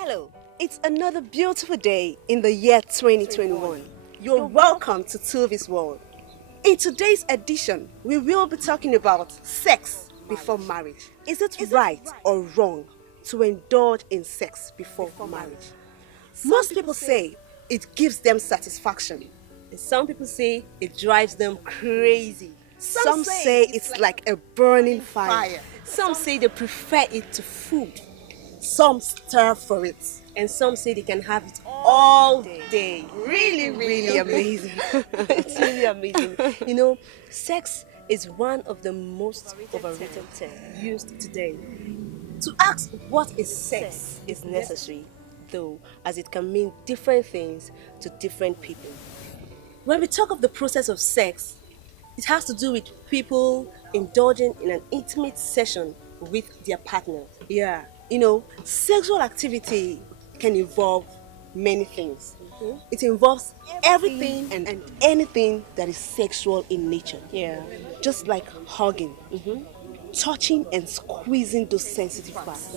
Hello, it's another beautiful day in the year 2021. You're welcome to Tuvi's World. In today's edition, we will be talking about sex before marriage. Is it right or wrong to indulge in sex before marriage? Most people say it gives them satisfaction. And some people say it drives them crazy. Some say it's like a burning fire. Some say they prefer it to food. Some stir for it. And some say they can have it all day. Really amazing. It's really amazing. You know, sex is one of the most overrated terms used today. To ask what is sex is necessary, though, as it can mean different things to different people. When we talk of the process of sex, it has to do with people indulging in an intimate session with their partner. Yeah, sexual activity can involve many things. It involves everything and anything that is sexual in nature. Yeah. Just like hugging, touching and squeezing those sensitive parts.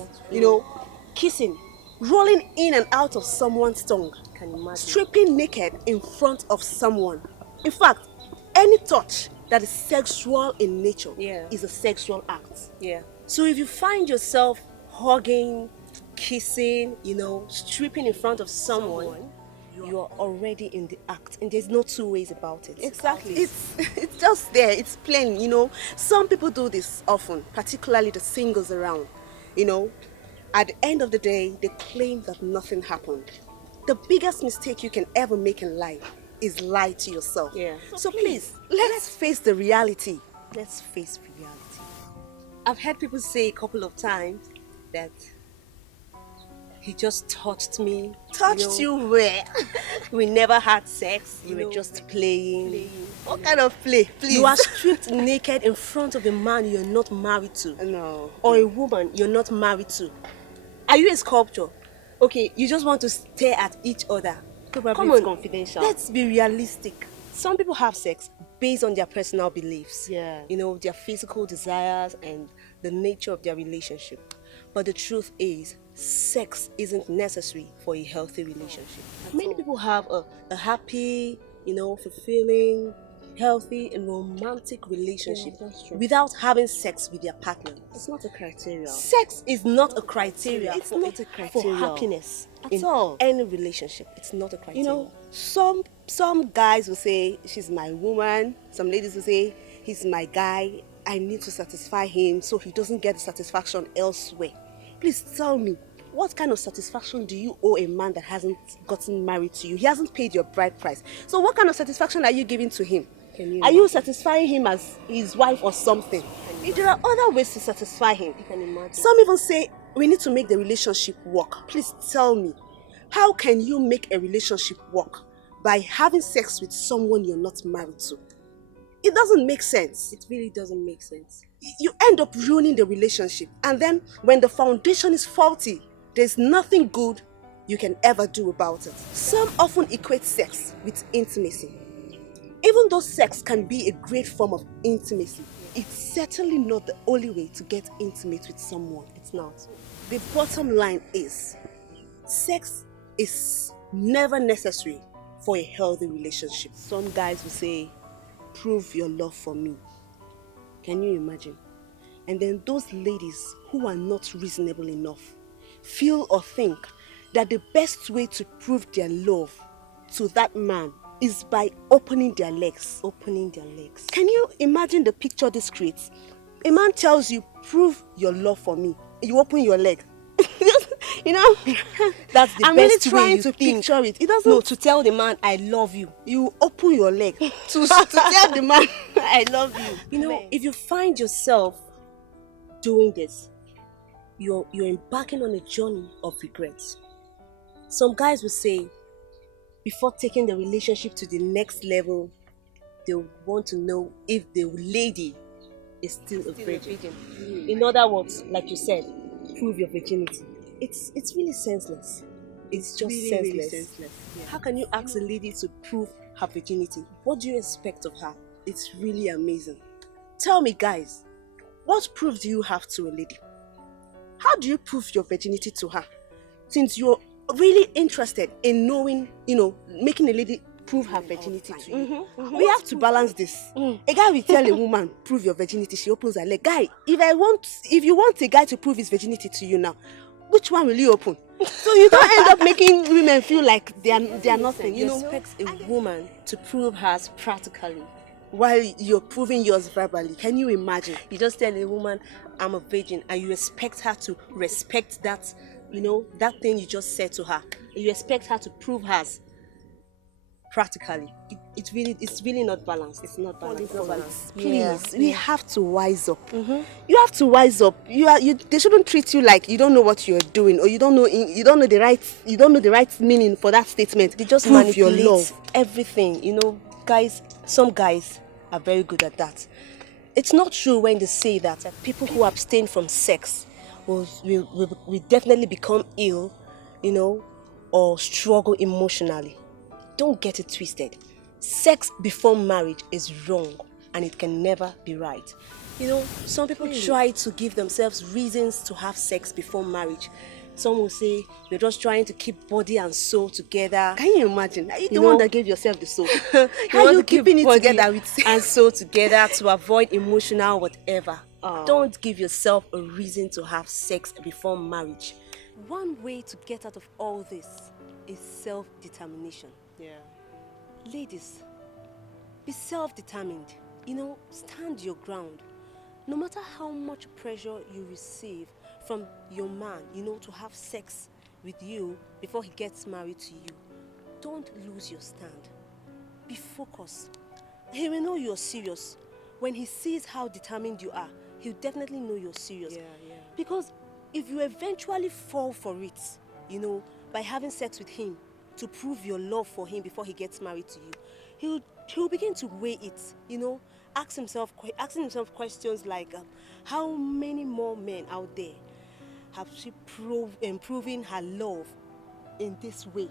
Kissing, rolling in and out of someone's tongue, Can you imagine? stripping naked in front of someone. In fact, any touch that is sexual in nature is a sexual act. Yeah. So if you find yourself hugging, kissing, stripping in front of someone, you are already in the act, and there's no two ways about it. Exactly. It's just there. It's plain. Some people do this often, particularly the singles around. At the end of the day, they claim that nothing happened. The biggest mistake you can ever make in life is lie to yourself. Yeah. So please, let's face the reality. Let's face reality. I've heard people say a couple of times that he just touched me. Touched you where? We never had sex. You We were were just playing. What kind of play? Please. You are stripped naked in front of a man you're not married to. No. Or a woman you're not married to. Are you a sculptor? Okay, you just want to stare at each other. Probably Come it's on, confidential. let's be realistic. Some people have sex based on their personal beliefs. Yeah. Their physical desires and the nature of their relationship. But the truth is, sex isn't necessary for a healthy relationship. Many people have a happy, fulfilling, healthy and romantic relationship without having sex with their partner. It's not a criteria. Sex is not a criteria. It's for not a criteria. for happiness At in all. any relationship. It's not a criteria. Some guys will say she's my woman. Some ladies will say he's my guy. I need to satisfy him so he doesn't get the satisfaction elsewhere. Please tell me, what kind of satisfaction do you owe a man that hasn't gotten married to you? He hasn't paid your bride price. So what kind of satisfaction are you giving to him? Are you satisfying him as his wife or something? There are other ways to satisfy him. You can imagine. Some even say we need to make the relationship work. Please tell me, how can you make a relationship work by having sex with someone you're not married to? It doesn't make sense. It really doesn't make sense. You end up ruining the relationship, and then when the foundation is faulty, there's nothing good you can ever do about it. Some often equate sex with intimacy. Even though sex can be a great form of intimacy, it's certainly not the only way to get intimate with someone. It's not. The bottom line is, sex is never necessary for a healthy relationship. Some guys will say, prove your love for me. Can you imagine? And then those ladies who are not reasonable enough feel or think that the best way to prove their love to that man is by opening their legs. Opening their legs. Can you imagine the picture this creates? A man tells you, prove your love for me. You open your leg. That's the I'm really best way trying you to think. picture it. It doesn't. No, to tell the man I love you. You open your leg to tell the man I love you. If you find yourself doing this, you're embarking on a journey of regrets. Some guys will say, before taking the relationship to the next level, they want to know if the lady is still a virgin. In other words, like you said, prove your virginity. It's really senseless. It's just really, senseless. really senseless. Yeah. How can you ask a lady to prove her virginity? What do you expect of her? It's really amazing. Tell me, guys, what proof do you have to a lady? How do you prove your virginity to her? since you're really interested in knowing, making a lady prove her virginity to you, we have to balance this. A guy will tell a woman, prove your virginity, she opens her leg. Guy, if you want a guy to prove his virginity to you now, which one will you open? So you don't end up making women feel like they are nothing. You expect a woman to prove hers practically while you're proving yours verbally. Can you imagine? You just tell a woman, I'm a virgin, and you expect her to respect that, that thing you just said to her. You expect her to prove hers practically. It's really not balanced. It's not balanced. Please, we have to wise up. You have to wise up. They shouldn't treat you like you don't know what you're doing, or you don't know the right meaning for that statement. They just prove manipulate your love. Everything. Guys, some guys are very good at that. It's not true when they say that people who abstain from sex will definitely become ill, or struggle emotionally. Don't get it twisted. Sex before marriage is wrong, and it can never be right. Some people try to give themselves reasons to have sex before marriage. Some will say you're just trying to keep body and soul together. Can you imagine? Are you the one that gave yourself the soul? How are you keeping it together with and soul together to avoid emotional whatever? Don't give yourself a reason to have sex before marriage. One way to get out of all this is self-determination. Yeah. Ladies, be self-determined. Stand your ground. No matter how much pressure you receive from your man, to have sex with you before he gets married to you, don't lose your stand. Be focused. He will know you're serious. When he sees how determined you are, he'll definitely know you're serious. Yeah. Because if you eventually fall for it, by having sex with him to prove your love for him before he gets married to you, he'll begin to weigh it, asking himself questions like, how many more men out there have she proven her love in this way,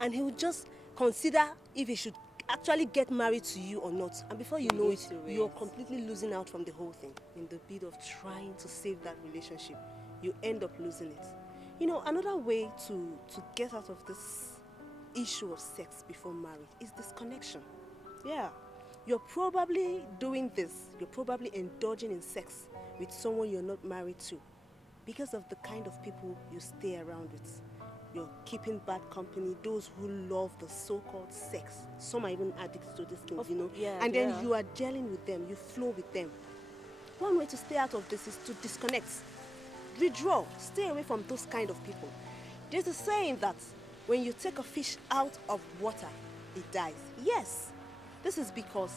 and he'll just consider if he should actually get married to you or not. And before you know it, you're completely losing out from the whole thing. In the bid of trying to save that relationship, you end up losing it. Another way to get out of this issue of sex before marriage is disconnection. Yeah. You're probably doing this. You're probably indulging in sex with someone you're not married to because of the kind of people you stay around with. You're keeping bad company, those who love the so-called sex. Some are even addicted to these things, and then you are gelling with them, you flow with them. One way to stay out of this is to disconnect. Withdraw. Stay away from those kind of people. There's a saying that when you take a fish out of water, it dies. Yes, this is because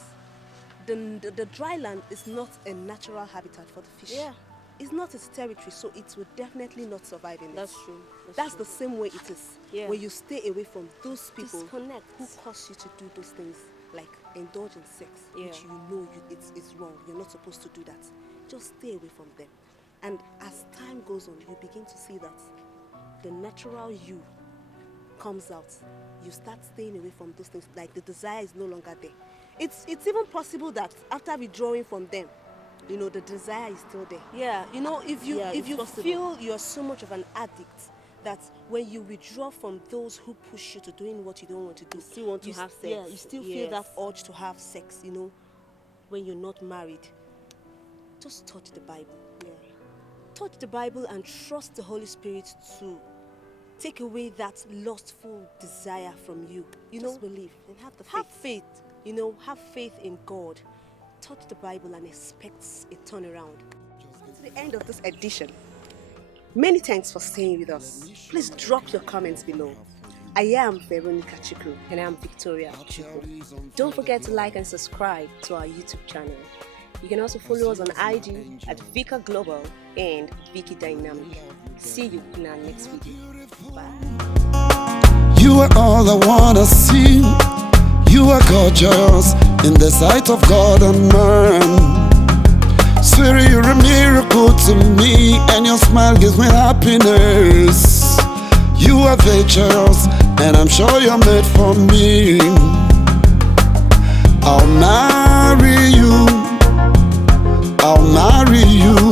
the dry land is not a natural habitat for the fish. Yeah. It's not its territory, so it will definitely not survive in it. That's true. That's the same way it is. Yeah. When you stay away from those people Disconnect. who cause you to do those things, like indulge in sex, which it's wrong. You're not supposed to do that. Just stay away from them. And as time goes on, you begin to see that the natural you comes out. You start staying away from those things. Like the desire is no longer there. It's even possible that after withdrawing from them, the desire is still there. Yeah, if you possible. feel you're so much of an addict that when you withdraw from those who push you to doing what you don't want to do, You still want to have sex. Yeah, you still feel that urge to have sex, when you're not married. Just touch the Bible. Yeah. Touch the Bible and trust the Holy Spirit to take away that lustful desire from you. Just believe and have the faith. Have faith. Have faith in God. Touch the Bible and expect a turnaround. To the end of this edition. Many thanks for staying with us. Please drop your comments below. I am Veronica Chukwu. And I'm Victoria Chukwu. Don't forget to like and subscribe to our YouTube channel. You can also follow us on IG at Vika Global and Vicky Dynamic. See you in our next video. Bye. You are all I wanna see. You are gorgeous in the sight of God and man. Swear you're a miracle to me, and your smile gives me happiness. You are virtuous, and I'm sure you're made for me. I'll marry you. I'll marry you.